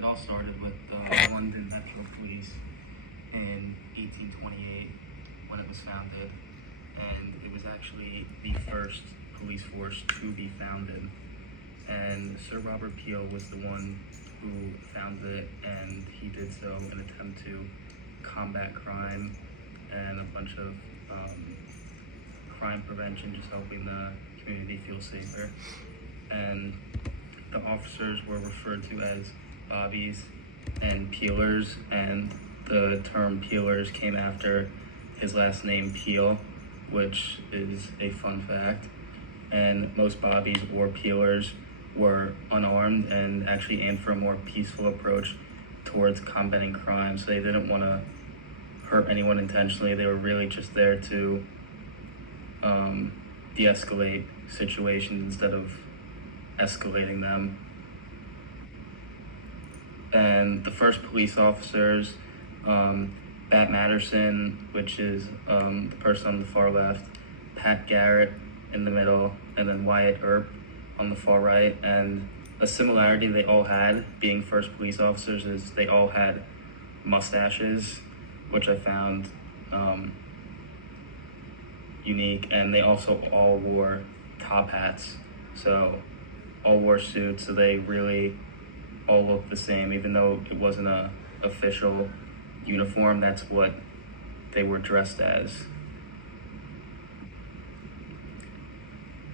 It all started with the London Metro Police in 1828 when it was founded, and it was actually the first police force to be founded. And Sir Robert Peel was the one who founded it, and he did so in an attempt to combat crime and a bunch of crime prevention, just helping the community feel safer. And the officers were referred to as bobbies and peelers, and the term peelers came after his last name Peel, which is a fun fact. And most bobbies or peelers were unarmed and actually aimed for a more peaceful approach towards combating crime. So they didn't want to hurt anyone intentionally. They were really just there to de-escalate situations instead of escalating them. And the first police officers, Bat Matterson, which is the person on the far left, Pat Garrett in the middle, and then Wyatt Earp on the far right. And a similarity they all had, being first police officers, is they all had mustaches, which I found unique. And they also all wore top hats, so all wore suits, so they really all looked the same, even though it wasn't a official uniform. That's what they were dressed as.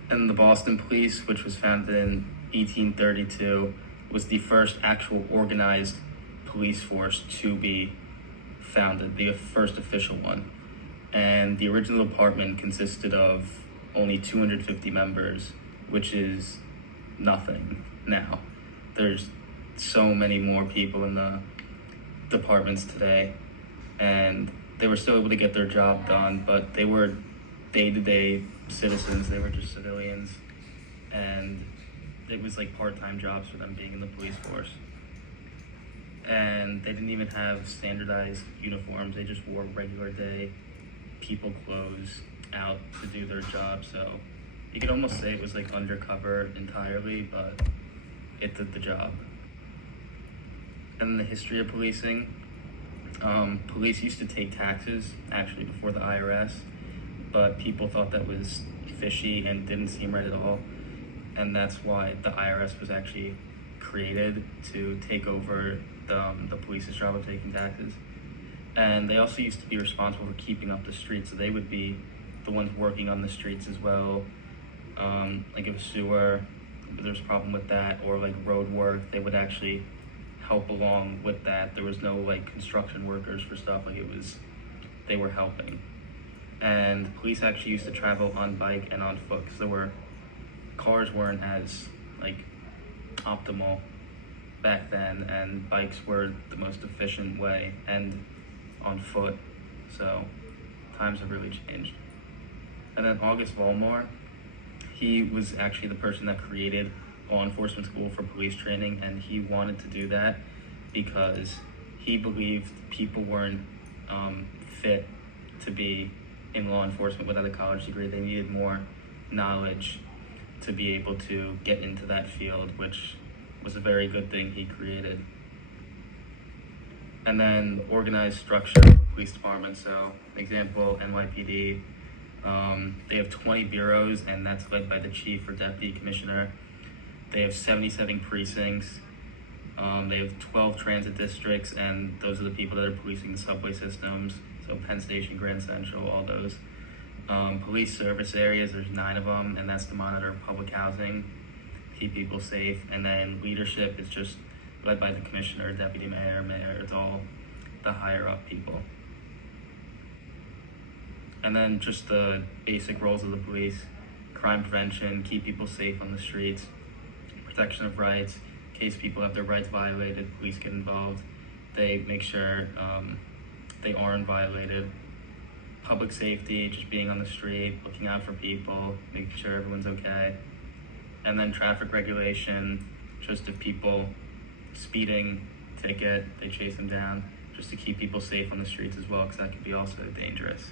And the Boston Police, which was founded in 1832, was the first actual organized police force to be founded, the first official one. And the original department consisted of only 250 members, which is nothing now. There's so many more people in the departments today, and they were still able to get their job done, but they were day-to-day citizens. They were just civilians, and it was like part-time jobs for them being in the police force. And they didn't even have standardized uniforms. They just wore regular day people clothes out to do their job. So you could almost say it was like undercover entirely, but it did the job. And the history of policing, police used to take taxes actually before the IRS, but people thought that was fishy and didn't seem right at all. And that's why the IRS was actually created, to take over the police's job of taking taxes. And they also used to be responsible for keeping up the streets, so they would be the ones working on the streets as well. Like if a sewer, there's a problem with that, or like road work, they would actually help along with that. There was no like construction workers for stuff, like they were helping. And police actually used to travel on bike and on foot, because cars weren't as like optimal back then, and bikes were the most efficient way, and on foot. So times have really changed. And then August Vollmer, he was actually the person that created law enforcement school for police training, and he wanted to do that because he believed people weren't fit to be in law enforcement without a college degree. They needed more knowledge to be able to get into that field, which was a very good thing he created. And then organized structure of police department. So example, NYPD, they have 20 bureaus, and that's led by the chief or deputy commissioner. They have 77 precincts. They have 12 transit districts, and those are the people that are policing the subway systems. So Penn Station, Grand Central, all those. Police service areas, there's 9 of them, and that's to monitor public housing, keep people safe. And then leadership is just led by the commissioner, deputy mayor, mayor. It's all the higher up people. And then just the basic roles of the police: crime prevention, keep people safe on the streets, protection of rights, in case people have their rights violated, police get involved. They make sure they aren't violated. Public safety, just being on the street, looking out for people, making sure everyone's okay. And then traffic regulation, just if people speeding, ticket, they chase them down, just to keep people safe on the streets as well, because that could be also dangerous.